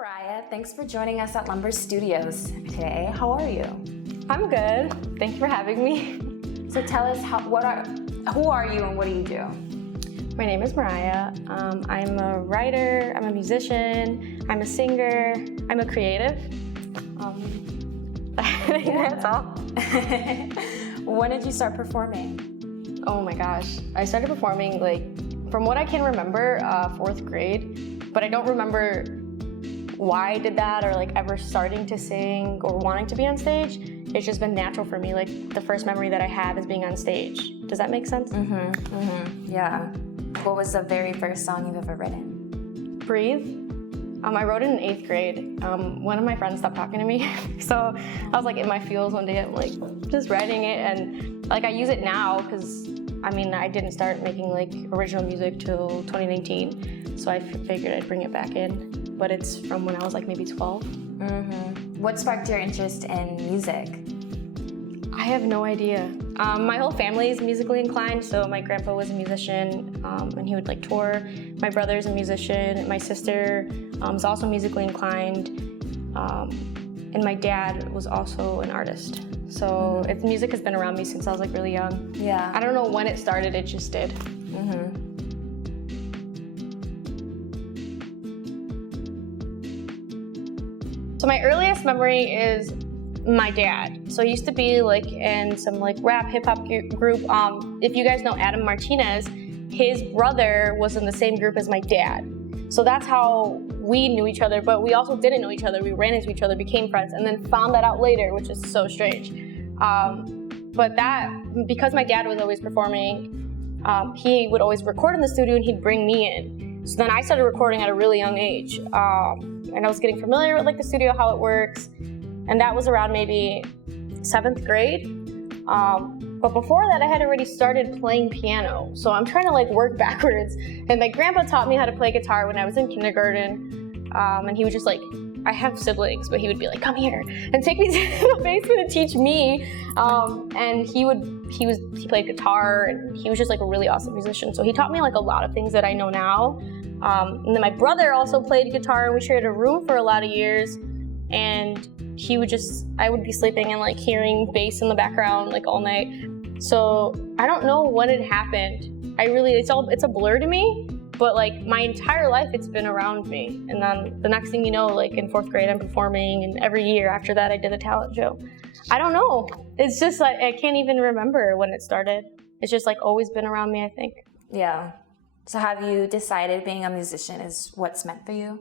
Mariah. Thanks for joining us at Lumber Studios today. How are you? I'm good. Thank you for having me. So tell us, who are you and what do you do? My name is Mariah. I'm a writer, I'm a musician, I'm a singer, I'm a creative. I think that's all. When did you start performing? Oh my gosh. I started performing, from what I can remember, 4th grade, but I don't remember why I did that or ever starting to sing or wanting to be on stage. It's just been natural for me. The first memory that I have is being on stage. Does that make sense? Yeah. What was the very first song you've ever written? Breathe. I wrote it in 8th grade. One of my friends stopped talking to me, so I was in my feels one day. I'm just writing it, and I use it now because I didn't start making original music till 2019, so I figured I'd bring it back in. But it's from when I was maybe 12. What sparked your interest in music? I have no idea. My whole family is musically inclined, so my grandpa was a musician, and he would tour. My brother's a musician. My sister is also musically inclined, and my dad was also an artist. So music has been around me since I was really young. Yeah. I don't know when it started, it just did. So my earliest memory is my dad. So he used to be in some rap hip hop group. If you guys know Adam Martinez, his brother was in the same group as my dad. So that's how we knew each other, but we also didn't know each other. We ran into each other, became friends, and then found that out later, which is so strange. But because my dad was always performing, he would always record in the studio and he'd bring me in. So then I started recording at a really young age. And I was getting familiar with the studio, how it works. And that was around maybe 7th grade. But before that, I had already started playing piano. So I'm trying to work backwards. And my grandpa taught me how to play guitar when I was in kindergarten. And he was just I have siblings, but he would be come here and take me to the basement and teach me. And he played guitar, and he was just a really awesome musician. So he taught me a lot of things that I know now. And then my brother also played guitar, and we shared a room for a lot of years. And I would be sleeping and hearing bass in the background all night. So I don't know when it happened. It's a blur to me. But my entire life, it's been around me. And then the next thing you know, in 4th grade, I'm performing, and every year after that, I did a talent show. I don't know. It's just I can't even remember when it started. It's just always been around me, I think. Yeah. So have you decided being a musician is what's meant for you?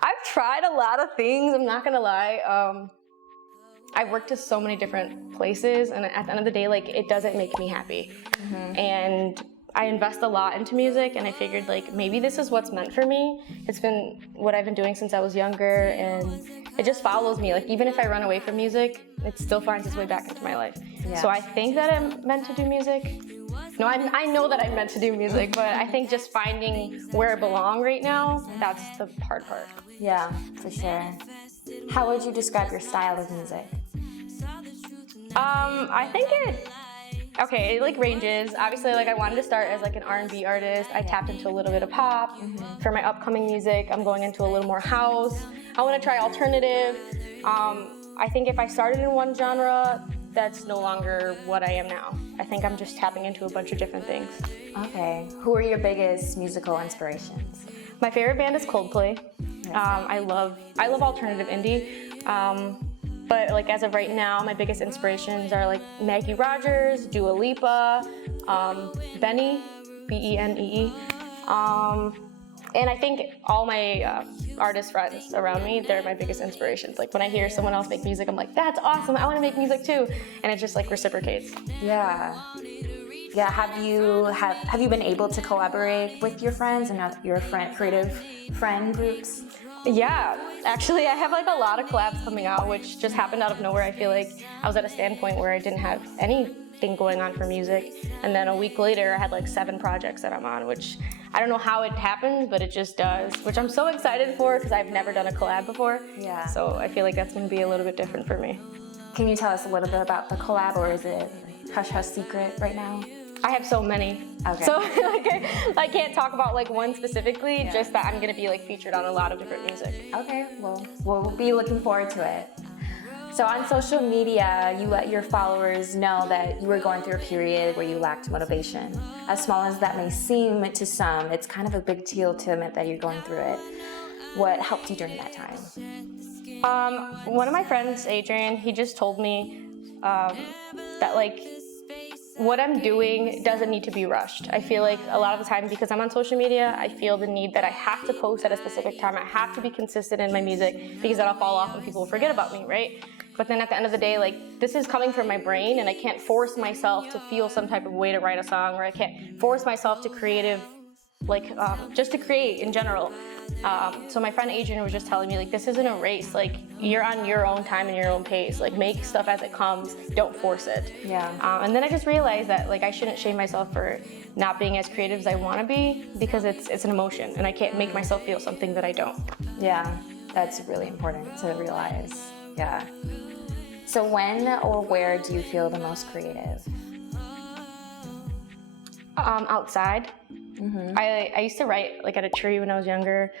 I've tried a lot of things, I'm not gonna lie. I've worked at so many different places, and at the end of the day, it doesn't make me happy. And I invest a lot into music, and I figured maybe this is what's meant for me. It's been what I've been doing since I was younger, and it just follows me. Even if I run away from music, it still finds its way back into my life. Yeah. So I think that I'm meant to do music. No, I know that I'm meant to do music, but I think just finding where I belong right now, that's the hard part. Yeah, for sure. How would you describe your style of music? I think it ranges. Obviously, I wanted to start as an R&B artist. I tapped into a little bit of pop. For my upcoming music, I'm going into a little more house. I want to try alternative. I think if I started in one genre, that's no longer what I am now. I think I'm just tapping into a bunch of different things. Okay. Who are your biggest musical inspirations? My favorite band is Coldplay. I love alternative indie. But as of right now, my biggest inspirations are Maggie Rogers, Dua Lipa, Benny, Benee. And I think all my artist friends around me, they're my biggest inspirations. When I hear someone else make music, I'm that's awesome, I want to make music too. And it just reciprocates. Yeah. Yeah, have you been able to collaborate with your friends and your creative friend groups? Yeah, actually I have a lot of collabs coming out, which just happened out of nowhere. I feel I was at a standpoint where I didn't have anything going on for music, and then a week later I had 7 projects that I'm on, which I don't know how it happens, but it just does, which I'm so excited for because I've never done a collab before. Yeah. So I feel that's going to be a little bit different for me. Can you tell us a little bit about the collab, or is it hush hush secret right now? I have so many. Okay. So like, I can't talk about like one specifically, just that I'm gonna be like featured on a lot of different music. Okay, well, we'll be looking forward to it. So on social media, you let your followers know that you were going through a period where you lacked motivation. As small as that may seem to some, it's kind of a big deal to admit that you're going through it. What helped you during that time? One of my friends, Adrian, he just told me that like, what I'm doing doesn't need to be rushed. I feel like a lot of the time, because I'm on social media, I feel the need that I have to post at a specific time. I have to be consistent in my music because that'll fall off and people will forget about me, right? But then at the end of the day, like, this is coming from my brain and I can't force myself to feel some type of way to write a song, or I can't force myself to creative, like, just to create in general. So my friend Adrian was just telling me, like, this isn't a race. Like, you're on your own time and your own pace. Like, make stuff as it comes. Don't force it. Yeah. And then I just realized that, like, I shouldn't shame myself for not being as creative as I want to be, because it's an emotion and I can't make myself feel something that I don't. Yeah, that's really important to realize. Yeah. So when or where do you feel the most creative? Outside. Mm-hmm. I used to write like at a tree when I was younger,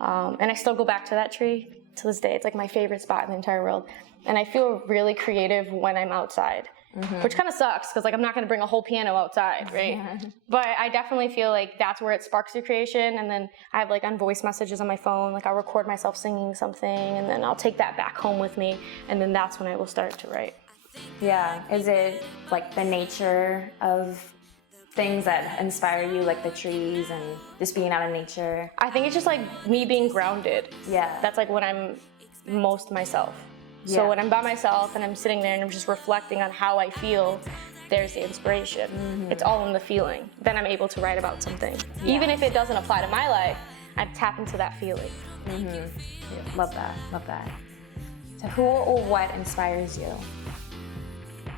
and I still go back to that tree to this day. It's like my favorite spot in the entire world, and I feel really creative when I'm outside, which kind of sucks because like I'm not going to bring a whole piano outside, right? Yeah. But I definitely feel like that's where it sparks your creation. And then I have like on voice messages on my phone, like I'll record myself singing something, and then I'll take that back home with me, and then that's when I will start to write. Yeah. Is it like the nature of things that inspire you, like the trees and just being out in nature? I think it's just like me being grounded. Yeah. That's like when I'm most myself. Yeah. So when I'm by myself and I'm sitting there and I'm just reflecting on how I feel, there's the inspiration. It's all in the feeling. Then I'm able to write about something. Yeah. Even if it doesn't apply to my life, I tap into that feeling. Yeah. Love that, love that. So who or what inspires you?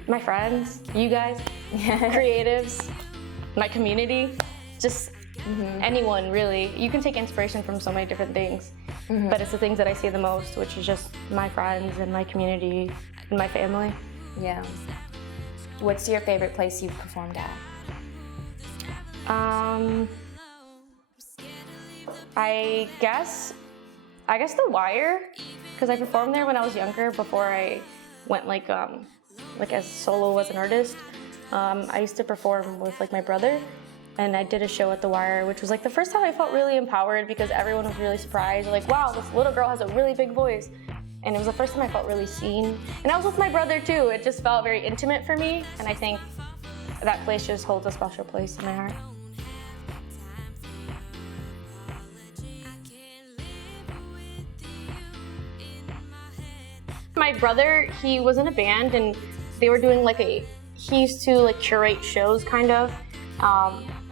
My friends, you guys, creatives, my community, just anyone really. You can take inspiration from so many different things, but it's the things that I see the most, which is just my friends and my community and my family. Yeah. What's your favorite place you've performed at? I guess The Wire, because I performed there when I was younger before I went like as solo as an artist. I used to perform with like my brother, and I did a show at The Wire, which was like the first time I felt really empowered because everyone was really surprised. Like, wow, this little girl has a really big voice. And it was the first time I felt really seen. And I was with my brother too. It just felt very intimate for me. And I think that place just holds a special place in my heart. My brother, he was in a band and they were doing like he used to like curate shows kind of.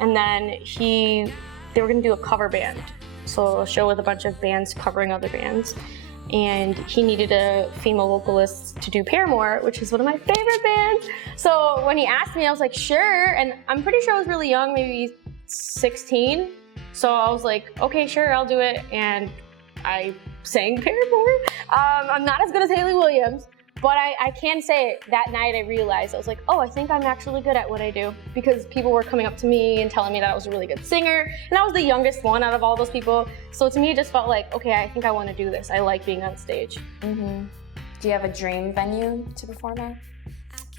And then they were gonna do a cover band. So a show with a bunch of bands covering other bands. And he needed a female vocalist to do Paramore, which is one of my favorite bands. So when he asked me, I was like, sure. And I'm pretty sure I was really young, maybe 16. So I was like, okay, sure, I'll do it. And I sang Paramore. I'm not as good as Haley Williams, but I can say that night I realized, I was like, oh, I think I'm actually good at what I do, because people were coming up to me and telling me that I was a really good singer, and I was the youngest one out of all those people. So to me, it just felt like, okay, I think I want to do this. I like being on stage. Do you have a dream venue to perform at?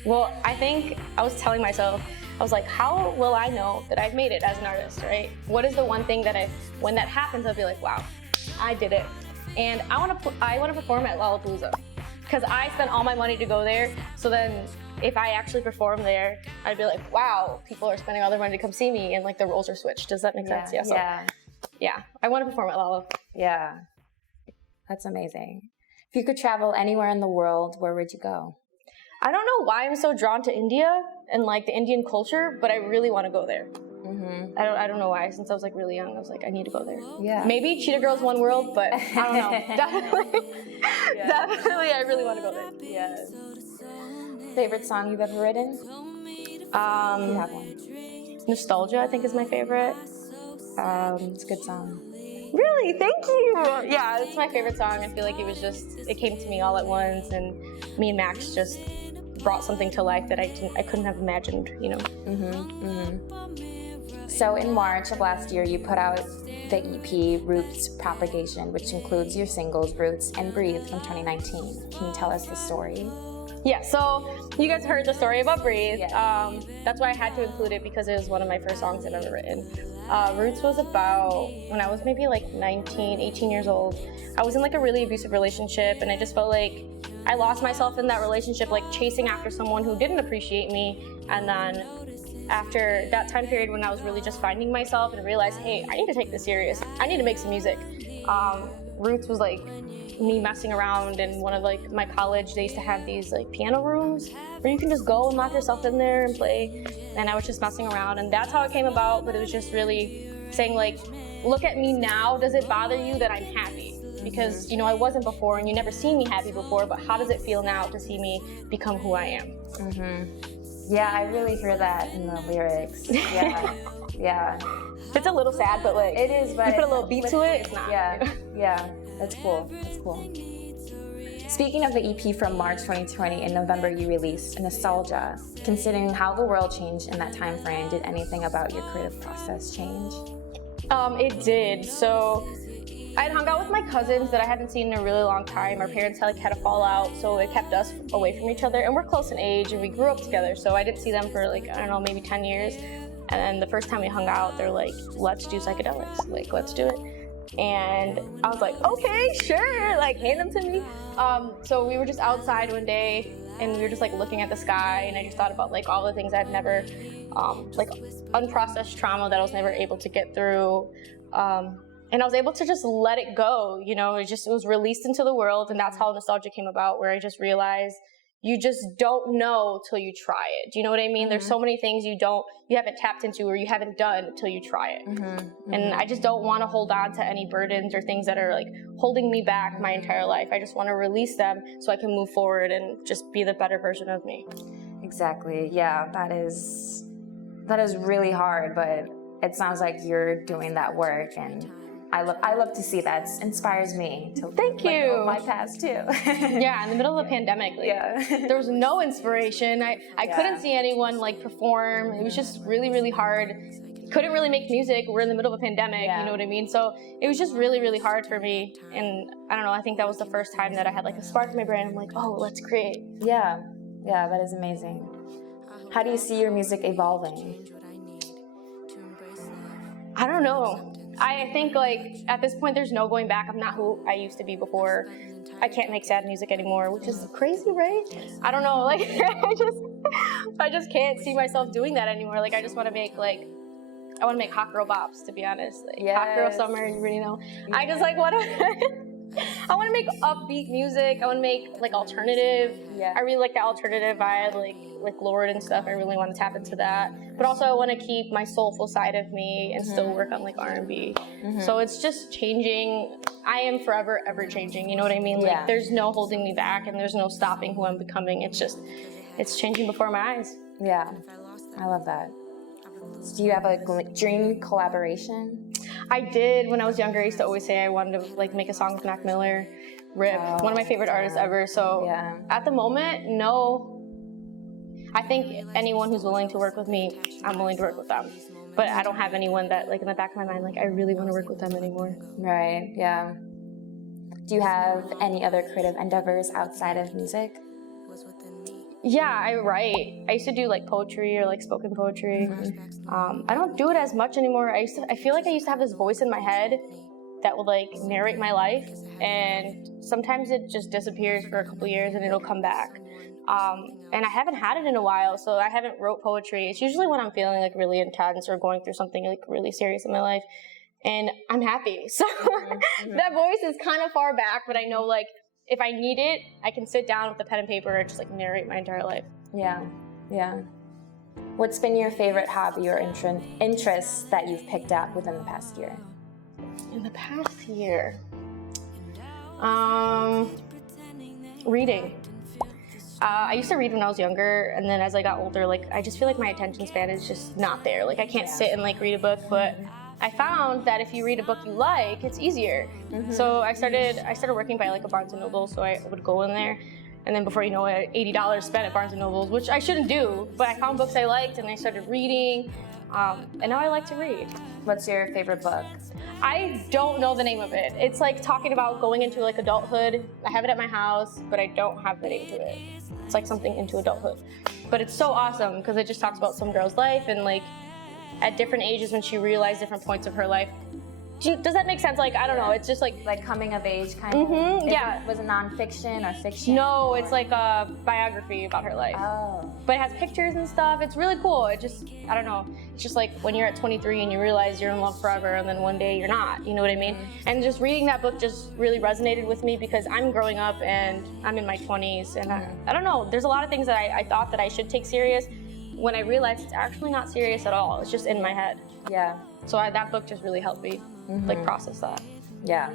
Well, I think I was telling myself, I was like, how will I know that I've made it as an artist, right? What is the one thing that when that happens, I'll be like, wow, I did it. And I want to perform at Lollapalooza, because I spent all my money to go there. So then if I actually perform there, I'd be like, wow, people are spending all their money to come see me, and like the roles are switched. Does that make sense? Yeah. So, yeah, I want to perform at Lolla. Yeah, that's amazing. If you could travel anywhere in the world, where would you go? I don't know why I'm so drawn to India and like the Indian culture, but I really want to go there. I don't know why. Since I was like really young, I was like, I need to go there. Yeah. Maybe Cheetah Girls One World, but I don't know. Definitely, I really want to go there. Yeah. Favorite song you've ever written? You have one. Nostalgia, I think, is my favorite. It's a good song. Really? Thank you. Yeah, it's my favorite song. I feel like it came to me all at once, and me and Max just brought something to life that I couldn't have imagined, you know. So in March of last year, you put out the EP Roots Propagation, which includes your singles Roots and Breathe from 2019. Can you tell us the story? Yeah, so you guys heard the story about Breathe. Yeah. That's why I had to include it, because it was one of my first songs I've ever written. Roots was about when I was maybe like 19, 18 years old. I was in like a really abusive relationship, and I just felt like I lost myself in that relationship, like chasing after someone who didn't appreciate me. And then after that time period when I was really just finding myself and realized, hey, I need to take this serious. I need to make some music. Roots was like me messing around in one of like my college. They used to have these like piano rooms where you can just go and lock yourself in there and play. And I was just messing around, and that's how it came about. But it was just really saying like, look at me now. Does it bother you that I'm happy? Because, you know, I wasn't before, and you never seen me happy before, but how does it feel now to see me become who I am? Yeah, I really hear that in the lyrics. Yeah, yeah. It's a little sad, but like, It is, but you put a little beat to it, it's not. Yeah, yeah, that's cool, that's cool. Speaking of the EP from March 2020, in November you released Nostalgia. Considering how the world changed in that time frame, did anything about your creative process change? It did. So I'd hung out with my cousins that I hadn't seen in a really long time. Our parents had a fallout, so it kept us away from each other. And we're close in age, and we grew up together, so I didn't see them for like, I don't know, maybe 10 years. And then the first time we hung out, they're like, let's do psychedelics. Like, let's do it. And I was like, okay, sure, like, hand them to me. So we were just outside one day, and we were just like looking at the sky, and I just thought about like all the things I'd never, like unprocessed trauma that I was never able to get through. And I was able to just let it go, you know, it was released into the world, and that's how Nostalgia came about, where I just realized you just don't know till you try it. Do you know what I mean? There's so many things you haven't tapped into or you haven't done until you try it. And I just don't want to hold on to any burdens or things that are like holding me back my entire life. I just want to release them so I can move forward and just be the better version of me. Exactly, yeah, that is really hard, but it sounds like you're doing that work, and I love to see that. It inspires me to know my past too. Yeah, in the middle of a pandemic, like, there was no inspiration. I couldn't see anyone like perform. It was just really, really hard. Couldn't really make music. We're in the middle of a pandemic, you know what I mean? So it was just really, really hard for me. And I don't know, I think that was the first time that I had like a spark in my brain. I'm like, oh, let's create. Yeah, that is amazing. How do you see your music evolving? I don't know. I think like at this point there's no going back. I'm not who I used to be before. I can't make sad music anymore, which is crazy, right? I don't know, like I just can't see myself doing that anymore. Like I just want to make I want to make hot girl bops, to be honest. Like hot girl summer, you already know. I just like want to I want to make upbeat music. I want to make like alternative. I really like the alternative vibe, like Lord and stuff. I really want to tap into that. But also I want to keep my soulful side of me and still work on like R&B. So it's just changing. I am forever ever changing. You know what I mean? Like there's no holding me back, and there's no stopping who I'm becoming. It's changing before my eyes. Yeah, I love that. Do you have a dream collaboration? I did. When I was younger, I used to always say I wanted to like make a song with Mac Miller, Rip, one of my favorite artists ever. So at the moment, no. I think anyone who's willing to work with me, I'm willing to work with them. But I don't have anyone that like in the back of my mind, like I really want to work with them anymore. Right, yeah. Do you have any other creative endeavors outside of music? Yeah, I write. I used to do like poetry or like spoken poetry. I don't do it as much anymore. I feel like I used to have this voice in my head that would like narrate my life, and sometimes it just disappears for a couple years and it'll come back. And I haven't had it in a while, so I haven't wrote poetry. It's usually when I'm feeling like really intense or going through something like really serious in my life, and I'm happy. So that voice is kind of far back, but I know like if I need it, I can sit down with a pen and paper and just like narrate my entire life. Yeah. What's been your favorite hobby or interest that you've picked up within the past year? In the past year? Reading. I used to read when I was younger, and then as I got older, like I just feel like my attention span is just not there. Like I can't sit and like read a book, but I found that if you read a book you like, it's easier. So I started working by like a Barnes & Noble, so I would go in there And then before you know it, $80 spent at Barnes & Noble's, which I shouldn't do, but I found books I liked and I started reading, and now I like to read. What's your favorite book? I don't know the name of it. It's like talking about going into like adulthood. I have it at my house, but I don't have the name to it. It's like something into adulthood. But it's so awesome because it just talks about some girl's life and like at different ages when she realized different points of her life. Does that make sense? Like, I don't know, it's just like coming of age kind of? Yeah. Was it nonfiction or fiction? No, it's like a biography about her life. Oh. But it has pictures and stuff. It's really cool. It just, I don't know. It's just like when you're at 23 and you realize you're in love forever and then one day you're not, you know what I mean? And just reading that book just really resonated with me because I'm growing up and I'm in my 20s and I don't know, there's a lot of things that I thought that I should take serious when I realized it's actually not serious at all. It's just in my head. Yeah. So that book just really helped me like process that. Yeah.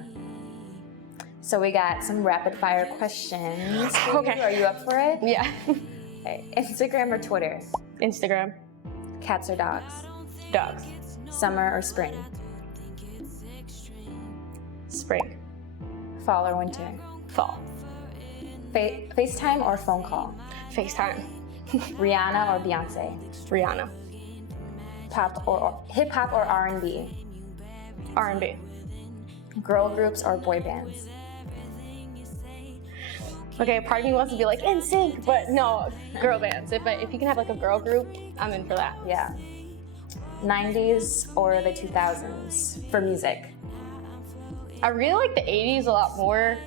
So we got some rapid fire questions. Okay. Are you up for it? Yeah. Okay. Instagram or Twitter? Instagram. Cats or dogs? Dogs. Summer or spring? Spring. Fall or winter? Fall. FaceTime or phone call? FaceTime. Rihanna or Beyonce? Rihanna. Hip hop or R&B? R&B. Girl groups or boy bands? Okay, part of me wants to be like NSYNC, but no, girl bands. If you can have like a girl group, I'm in for that. Yeah. 90s or the 2000s for music? I really like the 80s a lot more,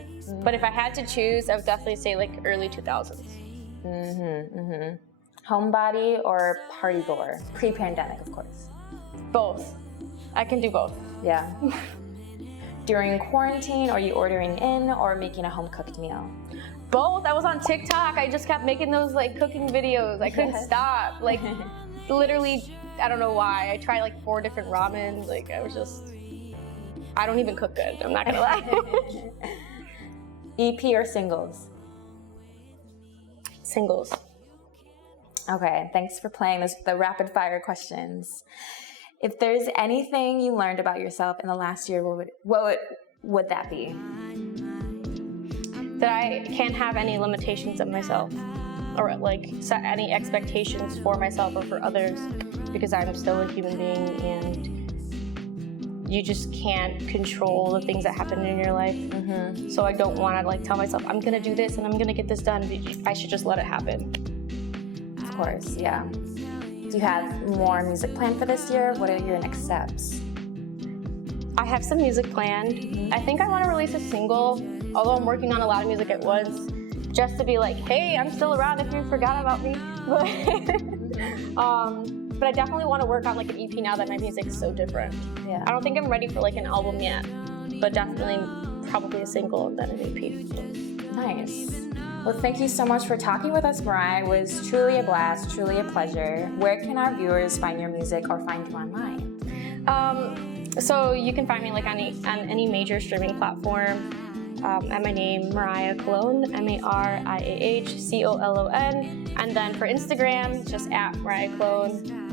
but if I had to choose, I would definitely say like early 2000s. Homebody or party goer? Pre-pandemic, of course. Both. I can do both. Yeah. During quarantine, are you ordering in or making a home-cooked meal? Both. I was on TikTok. I just kept making those like cooking videos. I couldn't stop. Like literally, I don't know why. I tried like 4 different ramens. Like I don't even cook good. I'm not gonna lie. EP or singles? Singles. Okay, thanks for playing the rapid fire questions. If there's anything you learned about yourself in the last year, what would that be? That I can't have any limitations of myself or like set any expectations for myself or for others because I'm still a human being and you just can't control the things that happen in your life. So I don't want to like tell myself I'm gonna do this and I'm gonna get this done. I should just let it happen. Of course, yeah. Do you have more music planned for this year? What are your next steps? I have some music planned. I think I want to release a single, although I'm working on a lot of music at once, just to be like, hey, I'm still around if you forgot about me. But I definitely want to work on like an EP now that my music is so different. Yeah. I don't think I'm ready for like an album yet, but definitely probably a single and then an EP. Nice. Well, thank you so much for talking with us, Mariah. It was truly a blast, truly a pleasure. Where can our viewers find your music or find you online? So you can find me like on any major streaming platform at my name, Mariah Colon, MariahColon, and then for Instagram, just at Mariah Colon.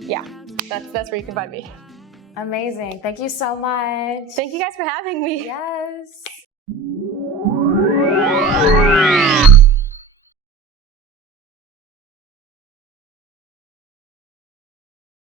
Yeah, that's where you can find me. Amazing. Thank you so much. Thank you guys for having me. Yes.